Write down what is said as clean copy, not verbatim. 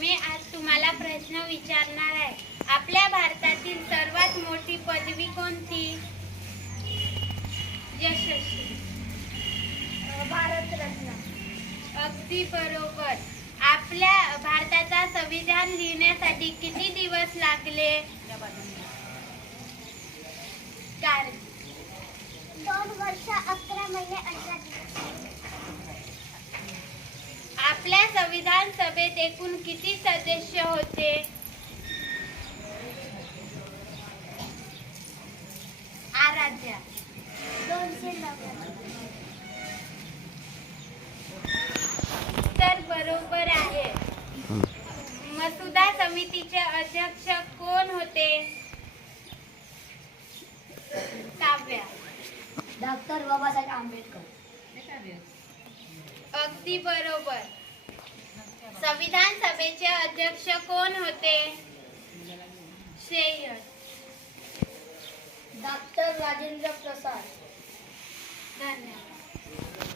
मी आज तुम्हाला प्रश्न विचारणार आहे. आपल्या भारतातील सर्वात मोठी पदवी कोणती? यशस्वी. भारतरत्न. अगदी बरोबर. आपल्या भारताचा संविधान लिहिण्यासाठी किती दिवस लागले? कारण 2 वर्ष 11 महिने 18 दिवस. आपल्या संविधान सभेत एकूण किती सदस्य होते? 290. तर बरोबर आहे. मसुदा समितीचे अध्यक्ष कोण होते? काव्या. डॉक्टर बाबासाहेब आंबेडकर. अगदी बरोबर. संविधान सभेचे अध्यक्ष कोण होते? श्रेयस. डॉक्टर राजेंद्र प्रसाद. धन्यवाद.